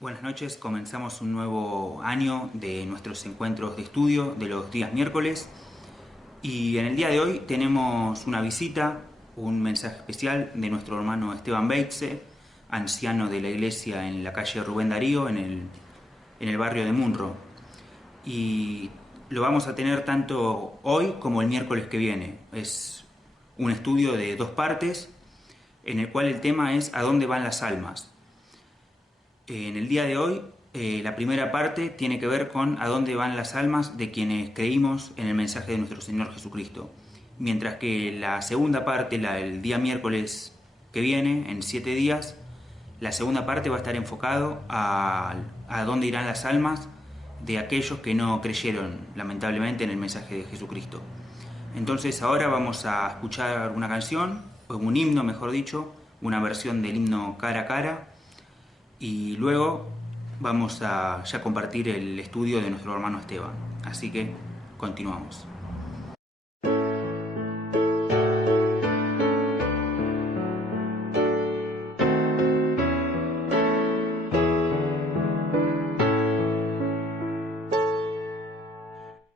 Buenas noches, comenzamos un nuevo año de nuestros encuentros de estudio de los días miércoles y en el día de hoy tenemos una visita, un mensaje especial de nuestro hermano Esteban Beitze, anciano de la iglesia en la calle Rubén Darío, en el barrio de Munro. Y lo vamos a tener tanto hoy como el miércoles que viene. Es un estudio de dos partes en el cual el tema es ¿a dónde van las almas? En el día de hoy, la primera parte tiene que ver con a dónde van las almas de quienes creímos en el mensaje de nuestro Señor Jesucristo. Mientras que la segunda parte, el día miércoles que viene, en 7 días, la segunda parte va a estar enfocado a dónde irán las almas de aquellos que no creyeron, lamentablemente, en el mensaje de Jesucristo. Entonces ahora vamos a escuchar una canción, o un himno mejor dicho, una versión del himno Cara a Cara, y luego vamos a ya compartir el estudio de nuestro hermano Esteban. Así que continuamos.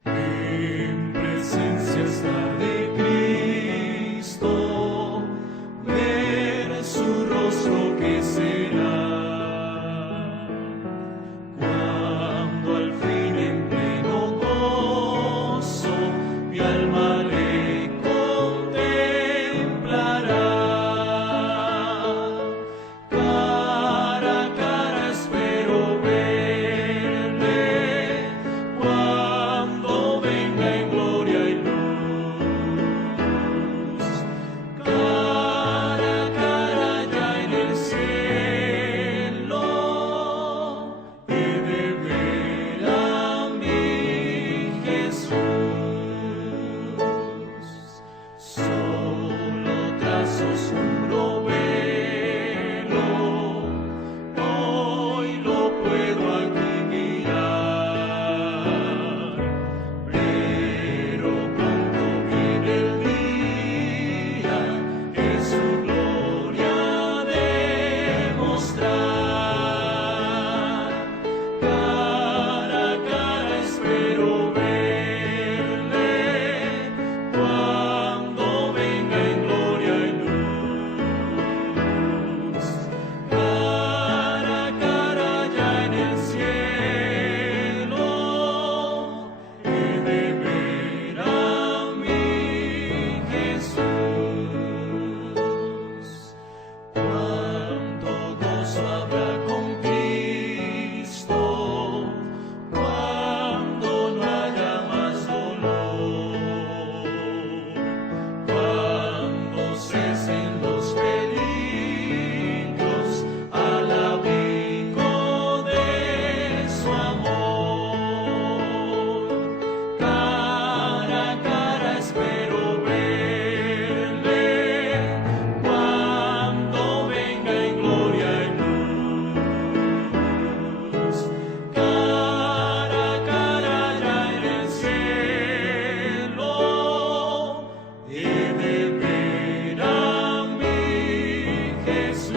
En presencia está de Cristo, ver su rostro que será. Cuando al fin en pleno gozo mi alma le contemplará. Cara a cara espero verle, cuando venga en gloria y luz. Cara a cara ya en el cielo, he de ver a mi Jesús. Solo tras oscuro velo, hoy lo puedo aquí mirar. Pero pronto viene el día que su gloria demostrar. Cara a cara espero verle, cuando venga en gloria y luz. Cara a cara ya en el cielo, he de ver a mi Jesús. Cuánto gozo habrá con Cristo, cuando no haya más dolor, cuando cesen los peligros al abrigo de su amor. Cara a cara espero verle, cuando venga en gloria y luz. Cara a cara ya en el cielo, he de ver a mi Jesús.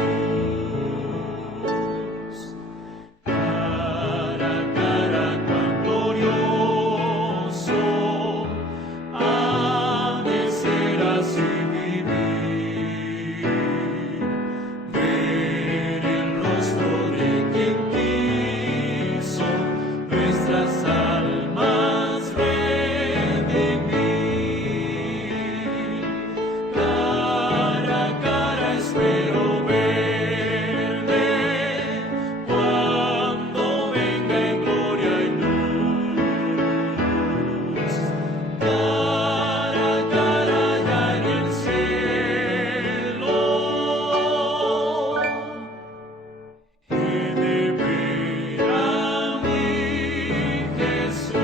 Cara a cara cuán glorioso ha de ser así vivir. Ver el rostro de quien quiso nuestras almas redimir. Cara a cara espero verle, cuando venga en gloria y luz. Cara a cara ya en el cielo, he de ver a mi Jesús.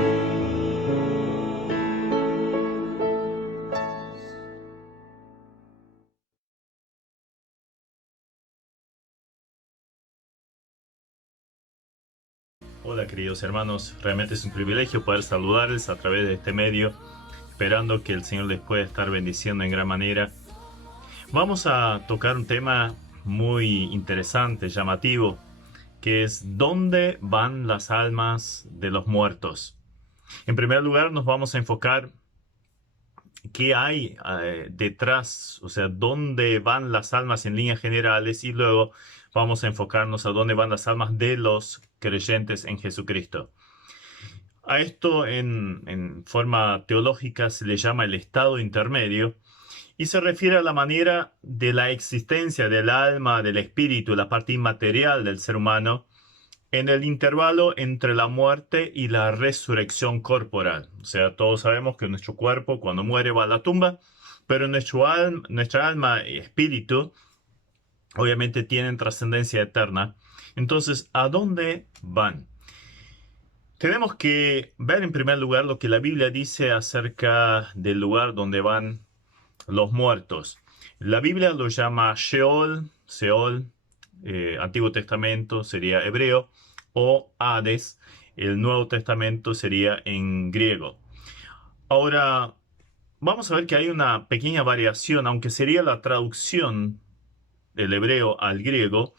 Hola queridos hermanos, realmente es un privilegio poder saludarles a través de este medio, esperando que el Señor les pueda estar bendiciendo en gran manera. Vamos a tocar un tema muy interesante, llamativo, que es ¿dónde van las almas de los muertos? En primer lugar, nos vamos a enfocar qué hay detrás, o sea, dónde van las almas en líneas generales, y luego vamos a enfocarnos a dónde van las almas de los creyentes en Jesucristo. A esto en forma teológica se le llama el estado intermedio y se refiere a la manera de la existencia del alma, del espíritu, la parte inmaterial del ser humano, en el intervalo entre la muerte y la resurrección corporal. O sea, todos sabemos que nuestro cuerpo cuando muere va a la tumba, pero nuestra alma y espíritu obviamente tienen trascendencia eterna. Entonces, ¿a dónde van? Tenemos que ver en primer lugar lo que la Biblia dice acerca del lugar donde van los muertos. La Biblia lo llama Sheol, Seol, Antiguo Testamento sería hebreo, o Hades, el Nuevo Testamento sería en griego. Ahora, vamos a ver que hay una pequeña variación, aunque sería la traducción del hebreo al griego,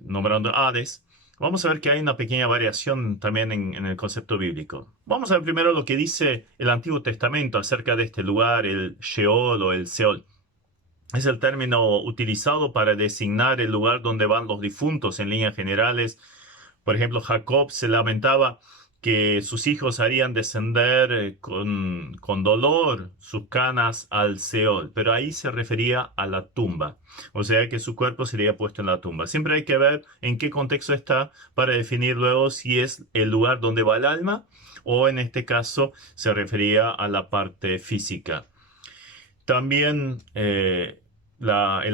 nombrando Hades. Vamos a ver que hay una pequeña variación también en el concepto bíblico. Vamos a ver primero lo que dice el Antiguo Testamento acerca de este lugar, el Sheol o el Seol. Es el término utilizado para designar el lugar donde van los difuntos en líneas generales. Por ejemplo, Jacob se lamentaba que sus hijos harían descender con dolor sus canas al Seol, pero ahí se refería a la tumba, o sea que su cuerpo sería puesto en la tumba. Siempre hay que ver en qué contexto está para definir luego si es el lugar donde va el alma o en este caso se refería a la parte física. También el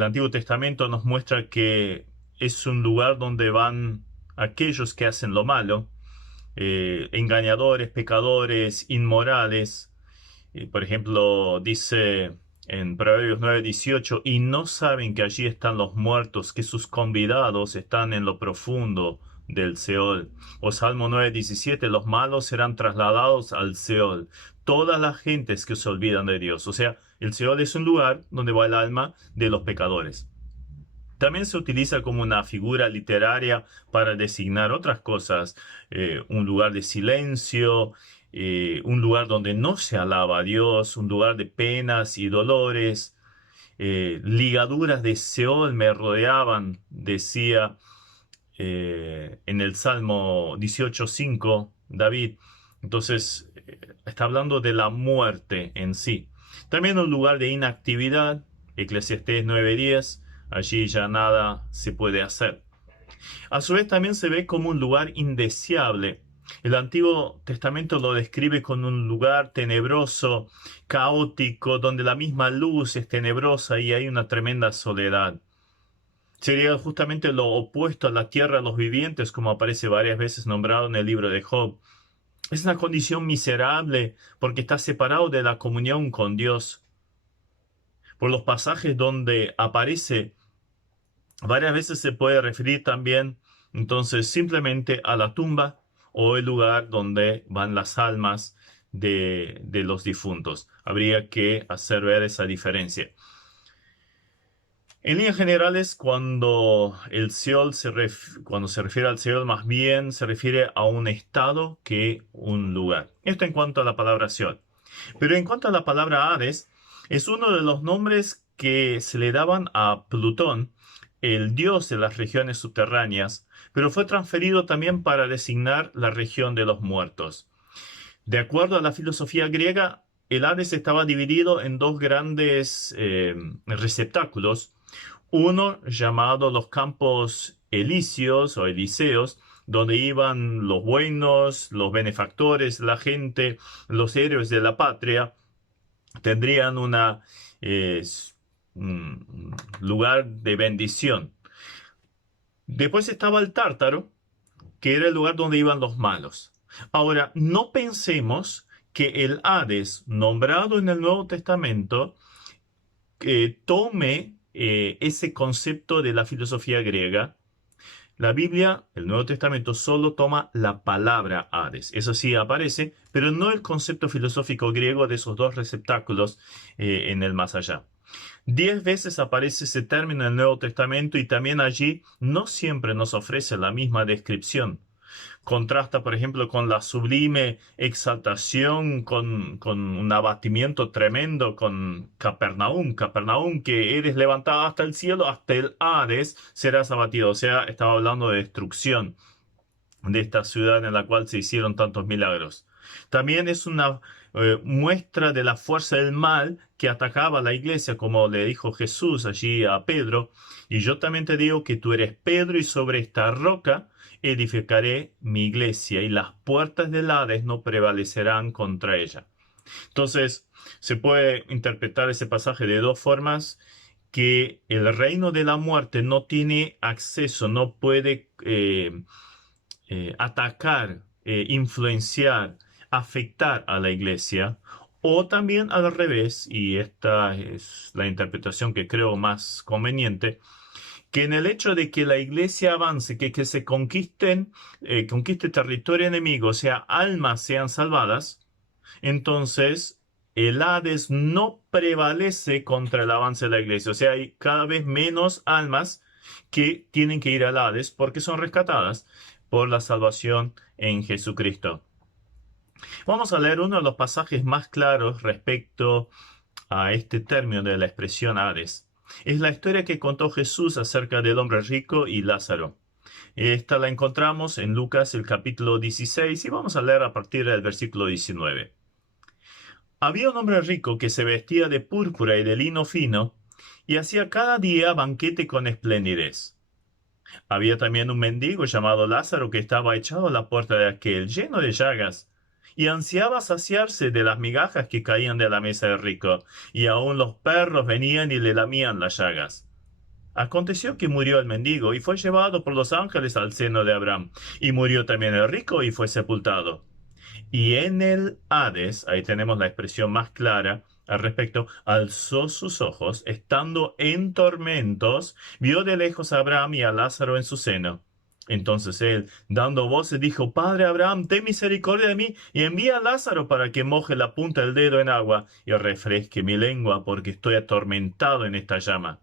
Antiguo Testamento nos muestra que es un lugar donde van aquellos que hacen lo malo, engañadores, pecadores, inmorales. Por ejemplo, dice en Proverbios 9:18, y no saben que allí están los muertos, que sus convidados están en lo profundo del Seol. O Salmo 9:17, los malos serán trasladados al Seol. Todas las gentes que se olvidan de Dios. O sea, el Seol es un lugar donde va el alma de los pecadores. También se utiliza como una figura literaria para designar otras cosas, un lugar de silencio, un lugar donde no se alaba a Dios, un lugar de penas y dolores. Ligaduras de Seol me rodeaban, decía en el Salmo 18:5 David. Entonces, está hablando de la muerte en sí. También un lugar de inactividad, Eclesiastés 9:10. Allí ya nada se puede hacer. A su vez también se ve como un lugar indeseable. El Antiguo Testamento lo describe como un lugar tenebroso, caótico, donde la misma luz es tenebrosa y hay una tremenda soledad. Sería justamente lo opuesto a la tierra de los vivientes, como aparece varias veces nombrado en el libro de Job. Es una condición miserable porque está separado de la comunión con Dios. Por los pasajes donde aparece varias veces se puede referir también entonces simplemente a la tumba o el lugar donde van las almas de los difuntos. Habría que hacer ver esa diferencia. En líneas generales, cuando el Seol cuando se refiere al Seol, más bien se refiere a un estado que un lugar. Esto en cuanto a la palabra Seol. Pero en cuanto a la palabra Hades, es uno de los nombres que se le daban a Plutón, el dios de las regiones subterráneas, pero fue transferido también para designar la región de los muertos. De acuerdo a la filosofía griega, el Hades estaba dividido en dos grandes receptáculos, uno llamado los campos elíseos o elíseos, donde iban los buenos, los benefactores, la gente, los héroes de la patria, tendrían un lugar de bendición. Después estaba el Tártaro, que era el lugar donde iban los malos. Ahora, no pensemos que el Hades, nombrado en el Nuevo Testamento, tome ese concepto de la filosofía griega. La Biblia, el Nuevo Testamento, solo toma la palabra Hades. Eso sí aparece, pero no el concepto filosófico griego de esos dos receptáculos en el más allá. 10 veces aparece ese término en el Nuevo Testamento y también allí no siempre nos ofrece la misma descripción. Contrasta, por ejemplo, con la sublime exaltación, con un abatimiento tremendo con Capernaum. Capernaum, que eres levantado hasta el cielo, hasta el Hades serás abatido. O sea, estaba hablando de destrucción de esta ciudad en la cual se hicieron tantos milagros. También es una muestra de la fuerza del mal que atacaba a la iglesia, como le dijo Jesús allí a Pedro. Y yo también te digo que tú eres Pedro y sobre esta roca edificaré mi iglesia y las puertas del Hades no prevalecerán contra ella. Entonces, se puede interpretar ese pasaje de dos formas: que el reino de la muerte no tiene acceso, no puede atacar, influenciar, afectar a la iglesia, o también al revés, y esta es la interpretación que creo más conveniente, que en el hecho de que la iglesia avance, que se conquiste territorio enemigo, o sea, almas sean salvadas, entonces el Hades no prevalece contra el avance de la iglesia. O sea, hay cada vez menos almas que tienen que ir al Hades porque son rescatadas por la salvación en Jesucristo. Vamos a leer uno de los pasajes más claros respecto a este término de la expresión Hades. Es la historia que contó Jesús acerca del hombre rico y Lázaro. Esta la encontramos en Lucas el capítulo 16 y vamos a leer a partir del versículo 19. Había un hombre rico que se vestía de púrpura y de lino fino y hacía cada día banquete con esplendidez. Había también un mendigo llamado Lázaro que estaba echado a la puerta de aquel, lleno de llagas, y ansiaba saciarse de las migajas que caían de la mesa del rico, y aun los perros venían y le lamían las llagas. Aconteció que murió el mendigo y fue llevado por los ángeles al seno de Abraham, y murió también el rico y fue sepultado. Y en el Hades, ahí tenemos la expresión más clara al respecto, alzó sus ojos, estando en tormentos, vio de lejos a Abraham y a Lázaro en su seno. Entonces él, dando voces, dijo: Padre Abraham, ten misericordia de mí, y envía a Lázaro para que moje la punta del dedo en agua y refresque mi lengua, porque estoy atormentado en esta llama.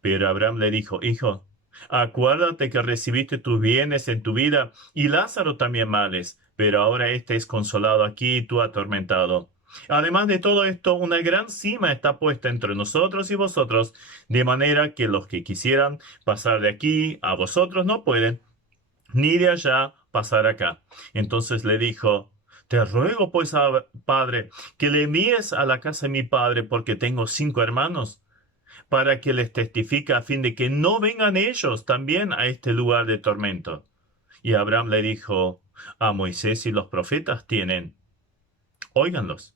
Pero Abraham le dijo: Hijo, acuérdate que recibiste tus bienes en tu vida, y Lázaro también males, pero ahora éste es consolado aquí y tú atormentado. Además de todo esto, una gran cima está puesta entre nosotros y vosotros, de manera que los que quisieran pasar de aquí a vosotros no pueden, ni de allá pasar acá. Entonces le dijo: Te ruego pues, Padre, que le envíes a la casa de mi padre, porque tengo 5 hermanos, para que les testifique a fin de que no vengan ellos también a este lugar de tormento. Y Abraham le dijo: A Moisés y los profetas tienen, óiganlos.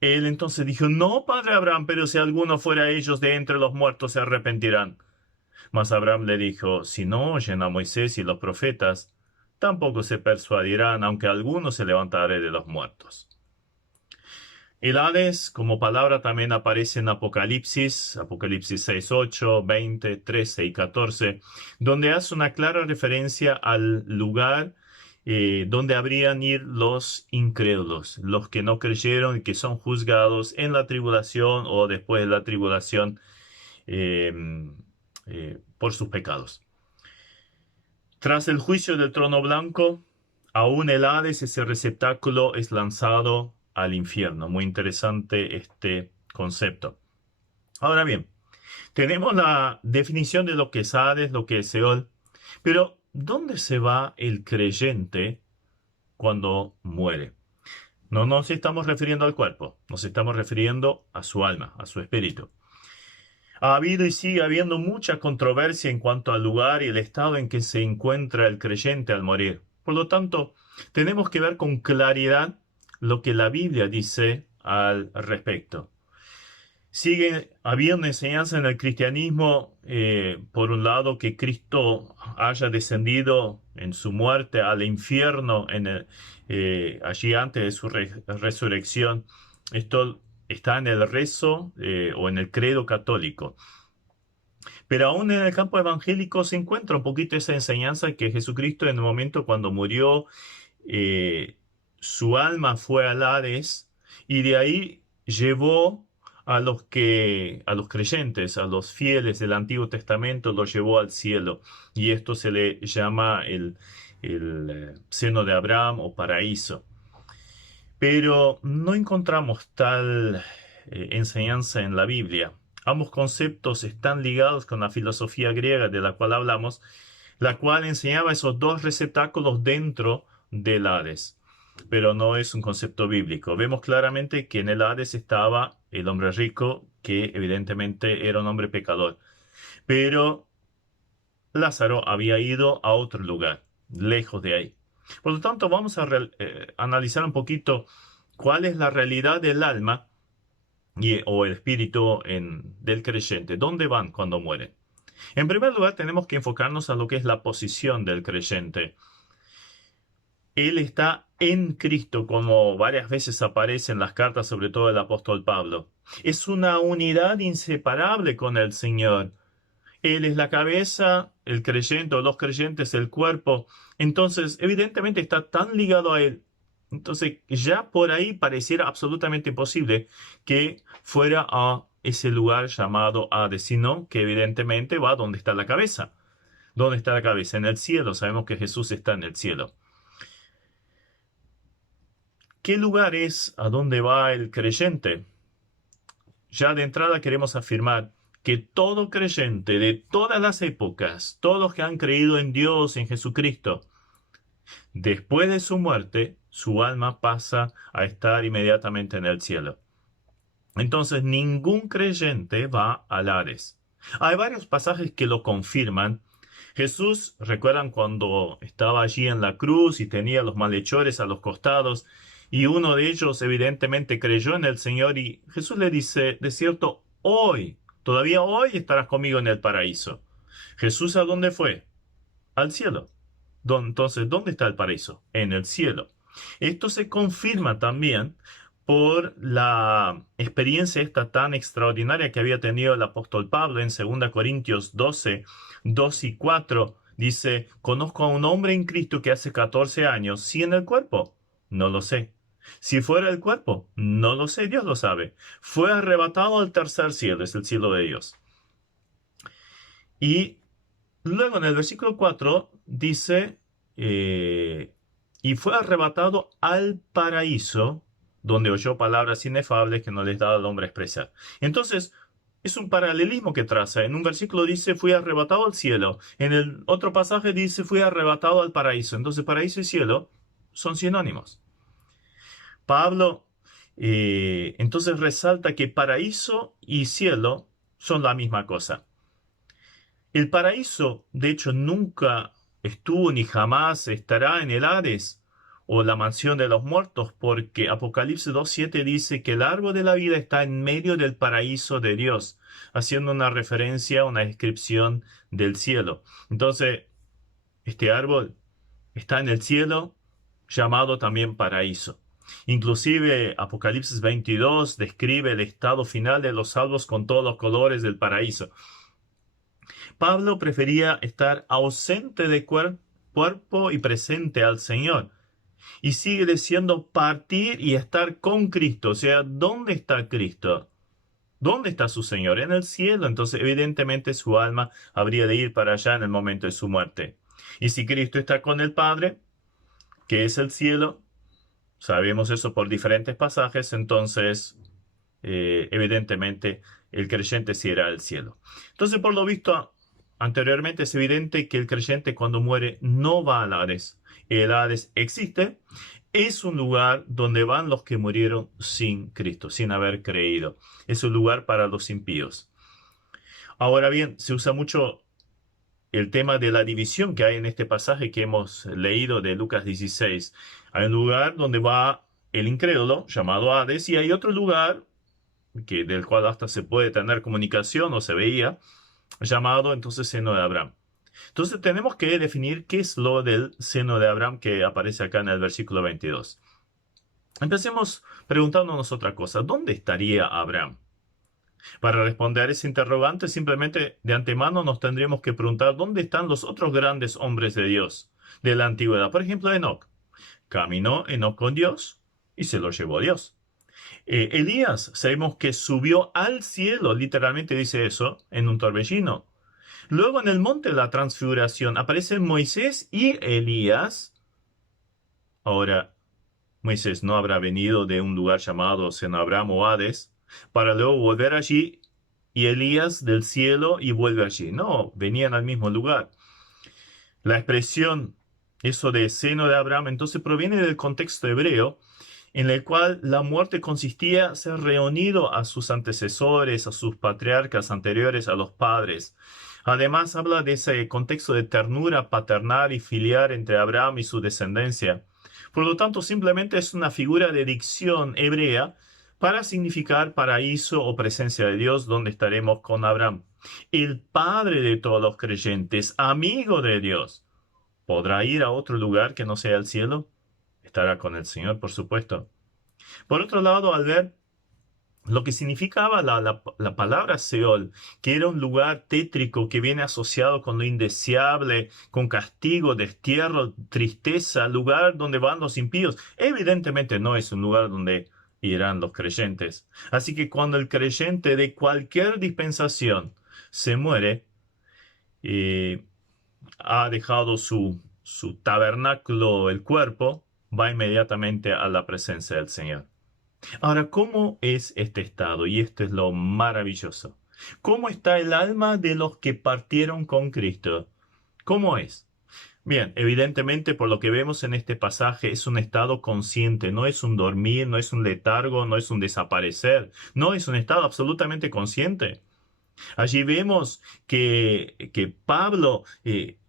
Él entonces dijo: No, padre Abraham, pero si alguno fuera ellos de entre los muertos se arrepentirán. Mas Abraham le dijo: Si no oyen a Moisés y los profetas, tampoco se persuadirán, aunque alguno se levantare de los muertos. El Hades como palabra también aparece en Apocalipsis 6, 8, 20, 13 y 14, donde hace una clara referencia al lugar donde habrían ir los incrédulos, los que no creyeron y que son juzgados en la tribulación o después de la tribulación por sus pecados. Tras el juicio del trono blanco, aún el Hades, ese receptáculo, es lanzado al infierno. Muy interesante este concepto. Ahora bien, tenemos la definición de lo que es Hades, lo que es Seol, pero ¿dónde se va el creyente cuando muere? No nos estamos refiriendo al cuerpo, nos estamos refiriendo a su alma, a su espíritu. Ha habido y sigue habiendo mucha controversia en cuanto al lugar y el estado en que se encuentra el creyente al morir. Por lo tanto, tenemos que ver con claridad lo que la Biblia dice al respecto. Sigue habiendo enseñanza en el cristianismo, por un lado, que Cristo haya descendido en su muerte al infierno allí antes de su resurrección. Esto está en el rezo o en el credo católico. Pero aún en el campo evangélico se encuentra un poquito esa enseñanza que Jesucristo, en el momento cuando murió, su alma fue al Hades y de ahí llevó a los creyentes, a los fieles del Antiguo Testamento, los llevó al cielo. Y esto se le llama el seno de Abraham o paraíso. Pero no encontramos tal enseñanza en la Biblia. Ambos conceptos están ligados con la filosofía griega de la cual hablamos, la cual enseñaba esos dos receptáculos dentro del Hades. Pero no es un concepto bíblico. Vemos claramente que en el Hades estaba el hombre rico, que evidentemente era un hombre pecador. Pero Lázaro había ido a otro lugar, lejos de ahí. Por lo tanto, vamos a analizar un poquito cuál es la realidad del alma o el espíritu del creyente. ¿Dónde van cuando mueren? En primer lugar, tenemos que enfocarnos a lo que es la posición del creyente. Él está en Cristo, como varias veces aparece en las cartas, sobre todo el apóstol Pablo. Es una unidad inseparable con el Señor. Él es la cabeza, el creyente o los creyentes, el cuerpo. Entonces, evidentemente está tan ligado a Él. Entonces, ya por ahí pareciera absolutamente imposible que fuera a ese lugar llamado Hades, sino que evidentemente va donde está la cabeza. ¿Dónde está la cabeza? En el cielo. Sabemos que Jesús está en el cielo. ¿Qué lugar es a dónde va el creyente? Ya de entrada queremos afirmar que todo creyente de todas las épocas, todos los que han creído en Dios, en Jesucristo, después de su muerte, su alma pasa a estar inmediatamente en el cielo. Entonces, ningún creyente va al Hades. Hay varios pasajes que lo confirman. Jesús, ¿recuerdan cuando estaba allí en la cruz y tenía los malhechores a los costados? Y uno de ellos evidentemente creyó en el Señor y Jesús le dice, de cierto, todavía hoy estarás conmigo en el paraíso. ¿Jesús a dónde fue? Al cielo. Entonces, ¿dónde está el paraíso? En el cielo. Esto se confirma también por la experiencia esta tan extraordinaria que había tenido el apóstol Pablo en 2 Corintios 12, 2 y 4. Dice, conozco a un hombre en Cristo que hace 14 años, ¿sí en el cuerpo? No lo sé. Si fuera el cuerpo, no lo sé, Dios lo sabe. Fue arrebatado al tercer cielo, es el cielo de Dios. Y luego en el versículo 4 dice, y fue arrebatado al paraíso, donde oyó palabras inefables que no les daba al hombre expresar. Entonces, es un paralelismo que traza. En un versículo dice, fui arrebatado al cielo. En el otro pasaje dice, fui arrebatado al paraíso. Entonces, paraíso y cielo son sinónimos. Pablo entonces resalta que paraíso y cielo son la misma cosa. El paraíso, de hecho, nunca estuvo ni jamás estará en el Hades o la mansión de los muertos, porque Apocalipsis 2:7 dice que el árbol de la vida está en medio del paraíso de Dios, haciendo una referencia, una descripción del cielo. Entonces, este árbol está en el cielo, llamado también paraíso. Inclusive Apocalipsis 22 describe el estado final de los salvos con todos los colores del paraíso. Pablo prefería estar ausente de cuerpo y presente al Señor. Y sigue diciendo partir y estar con Cristo. O sea, ¿dónde está Cristo? ¿Dónde está su Señor? En el cielo. Entonces, evidentemente, su alma habría de ir para allá en el momento de su muerte. Y si Cristo está con el Padre, que es el cielo, sabemos eso por diferentes pasajes, entonces, evidentemente, el creyente sí irá al cielo. Entonces, por lo visto, anteriormente es evidente que el creyente cuando muere no va al Hades. El Hades existe, es un lugar donde van los que murieron sin Cristo, sin haber creído. Es un lugar para los impíos. Ahora bien, se usa mucho el tema de la división que hay en este pasaje que hemos leído de Lucas 16. Hay un lugar donde va el incrédulo, llamado Hades, y hay otro lugar del cual hasta se puede tener comunicación o se veía, llamado entonces seno de Abraham. Entonces tenemos que definir qué es lo del seno de Abraham que aparece acá en el versículo 22. Empecemos preguntándonos otra cosa. ¿Dónde estaría Abraham? Para responder ese interrogante, simplemente de antemano nos tendríamos que preguntar dónde están los otros grandes hombres de Dios de la antigüedad. Por ejemplo, Enoc. Caminó Enoc con Dios y se lo llevó Dios. Elías, sabemos que subió al cielo, literalmente dice eso, en un torbellino. Luego en el monte de la transfiguración aparecen Moisés y Elías. Ahora, Moisés no habrá venido de un lugar llamado Senabrám o Hades para luego volver allí y Elías del cielo y vuelve allí. No, venían al mismo lugar. La expresión, eso de seno de Abraham, entonces proviene del contexto hebreo en el cual la muerte consistía en ser reunido a sus antecesores, a sus patriarcas anteriores, a los padres. Además, habla de ese contexto de ternura paternal y filial entre Abraham y su descendencia. Por lo tanto, simplemente es una figura de dicción hebrea para significar paraíso o presencia de Dios, donde estaremos con Abraham. El padre de todos los creyentes, amigo de Dios, ¿podrá ir a otro lugar que no sea el cielo? Estará con el Señor, por supuesto. Por otro lado, al ver lo que significaba la palabra Seol, que era un lugar tétrico que viene asociado con lo indeseable, con castigo, destierro, tristeza, lugar donde van los impíos, evidentemente no es un lugar donde irán los creyentes. Así que cuando el creyente de cualquier dispensación se muere, ha dejado su tabernáculo, el cuerpo, va inmediatamente a la presencia del Señor. Ahora, ¿cómo es este estado? Y esto es lo maravilloso. ¿Cómo está el alma de los que partieron con Cristo? ¿Cómo es? Bien, evidentemente por lo que vemos en este pasaje es un estado consciente, no es un dormir, no es un letargo, no es un desaparecer, no es un estado absolutamente consciente. Allí vemos que Pablo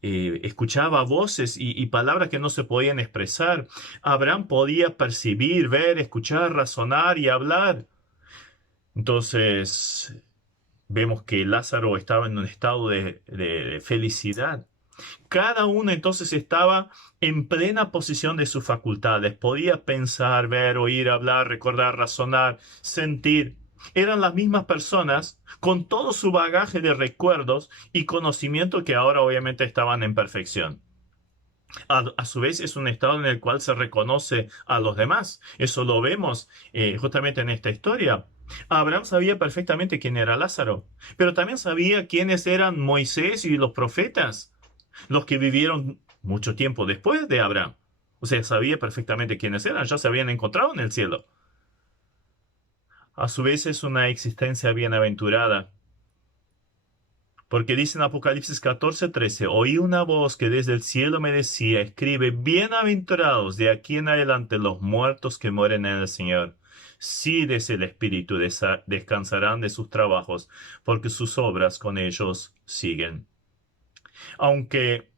escuchaba voces y palabras que no se podían expresar. Abraham podía percibir, ver, escuchar, razonar y hablar. Entonces vemos que Lázaro estaba en un estado de felicidad. Cada uno entonces estaba en plena posición de sus facultades. Podía pensar, ver, oír, hablar, recordar, razonar, sentir. Eran las mismas personas con todo su bagaje de recuerdos y conocimiento que ahora obviamente estaban en perfección. A su vez es un estado en el cual se reconoce a los demás. Eso lo vemos justamente en esta historia. Abraham sabía perfectamente quién era Lázaro, pero también sabía quiénes eran Moisés y los profetas, los que vivieron mucho tiempo después de Abraham. O sea, sabía perfectamente quiénes eran, ya se habían encontrado en el cielo. A su vez es una existencia bienaventurada. Porque dice en Apocalipsis 14:13, oí una voz que desde el cielo me decía, escribe, bienaventurados de aquí en adelante los muertos que mueren en el Señor. Sí, dice el Espíritu, descansarán de sus trabajos, porque sus obras con ellos siguen. Aunque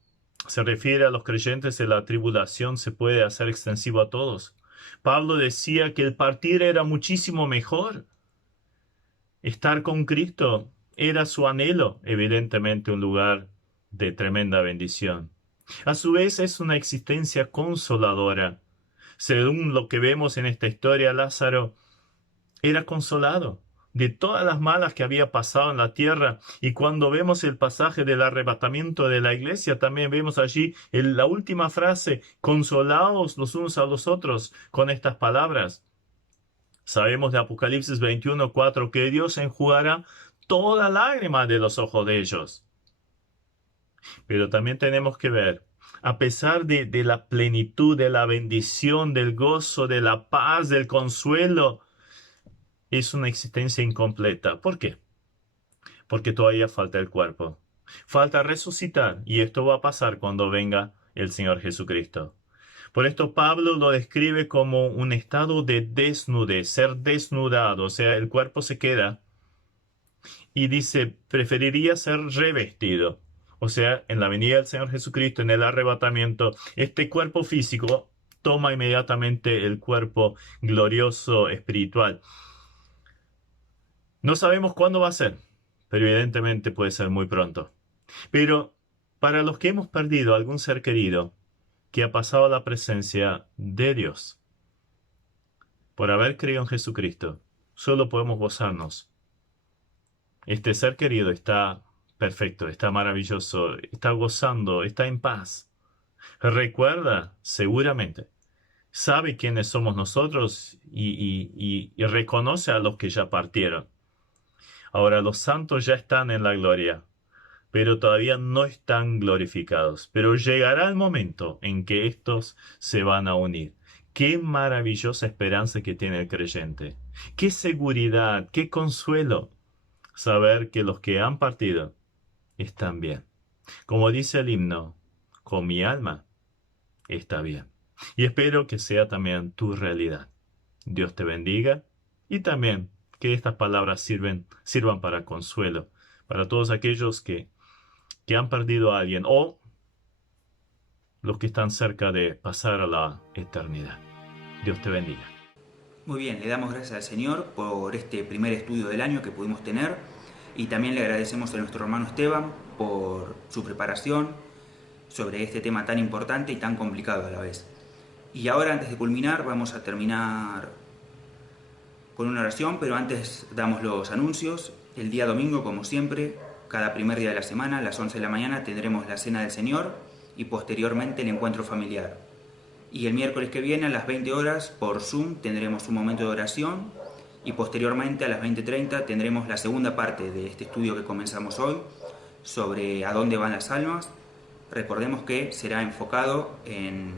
se refiere a los creyentes de la tribulación, se puede hacer extensivo a todos. Pablo decía que el partir era muchísimo mejor. Estar con Cristo era su anhelo, evidentemente un lugar de tremenda bendición. A su vez es una existencia consoladora. Según lo que vemos en esta historia, Lázaro era consolado de todas las malas que había pasado en la tierra. Y cuando vemos el pasaje del arrebatamiento de la iglesia, también vemos allí la última frase, consolaos los unos a los otros con estas palabras. Sabemos de Apocalipsis 21:4 que Dios enjugará toda lágrima de los ojos de ellos. Pero también tenemos que ver, a pesar de la plenitud, de la bendición, del gozo, de la paz, del consuelo, es una existencia incompleta. ¿Por qué? Porque todavía falta el cuerpo. Falta resucitar, y esto va a pasar cuando venga el Señor Jesucristo. Por esto Pablo lo describe como un estado de desnudez, ser desnudado, o sea, el cuerpo se queda. Y dice, preferiría ser revestido. O sea, en la venida del Señor Jesucristo, en el arrebatamiento, este cuerpo físico toma inmediatamente el cuerpo glorioso espiritual. No sabemos cuándo va a ser, pero evidentemente puede ser muy pronto. Pero para los que hemos perdido a algún ser querido que ha pasado a la presencia de Dios, por haber creído en Jesucristo, solo podemos gozarnos. Este ser querido está perfecto, está maravilloso, está gozando, está en paz. Recuerda, seguramente, sabe quiénes somos nosotros y reconoce a los que ya partieron. Ahora, los santos ya están en la gloria, pero todavía no están glorificados. Pero llegará el momento en que estos se van a unir. Qué maravillosa esperanza que tiene el creyente. Qué seguridad, qué consuelo saber que los que han partido están bien. Como dice el himno, con mi alma está bien. Y espero que sea también tu realidad. Dios te bendiga y también que estas palabras sirvan para consuelo para todos aquellos que han perdido a alguien o los que están cerca de pasar a la eternidad. Dios te bendiga. Muy bien, le damos gracias al Señor por este primer estudio del año que pudimos tener y también le agradecemos a nuestro hermano Esteban por su preparación sobre este tema tan importante y tan complicado a la vez. Y ahora, antes de culminar, vamos a terminar con una oración, pero antes damos los anuncios. El día domingo, como siempre, cada primer día de la semana, a las 11 de la mañana, tendremos la Cena del Señor y posteriormente el encuentro familiar. Y el miércoles que viene, a las 20 horas, por Zoom, tendremos un momento de oración y posteriormente, a las 20:30, tendremos la segunda parte de este estudio que comenzamos hoy sobre a dónde van las almas. Recordemos que será enfocado en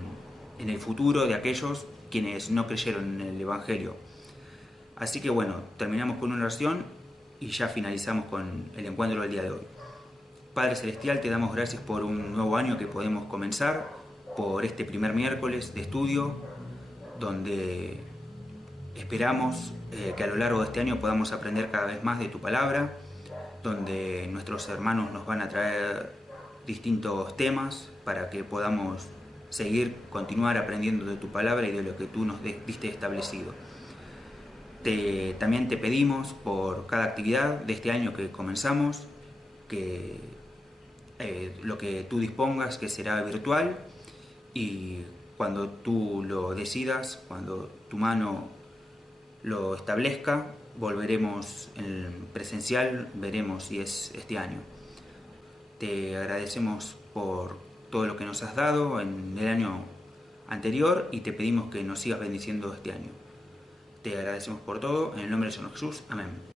el futuro de aquellos quienes no creyeron en el Evangelio. Así que bueno, terminamos con una oración y ya finalizamos con el encuentro del día de hoy. Padre Celestial, te damos gracias por un nuevo año que podemos comenzar, por este primer miércoles de estudio, donde esperamos que a lo largo de este año podamos aprender cada vez más de tu palabra, donde nuestros hermanos nos van a traer distintos temas para que podamos continuar aprendiendo de tu palabra y de lo que tú nos diste establecido. También te pedimos por cada actividad de este año que comenzamos, que lo que tú dispongas que será virtual y cuando tú lo decidas, cuando tu mano lo establezca, volveremos en presencial, veremos si es este año. Te agradecemos por todo lo que nos has dado en el año anterior y te pedimos que nos sigas bendiciendo este año. Te agradecemos por todo, en el nombre del Señor Jesús. Amén.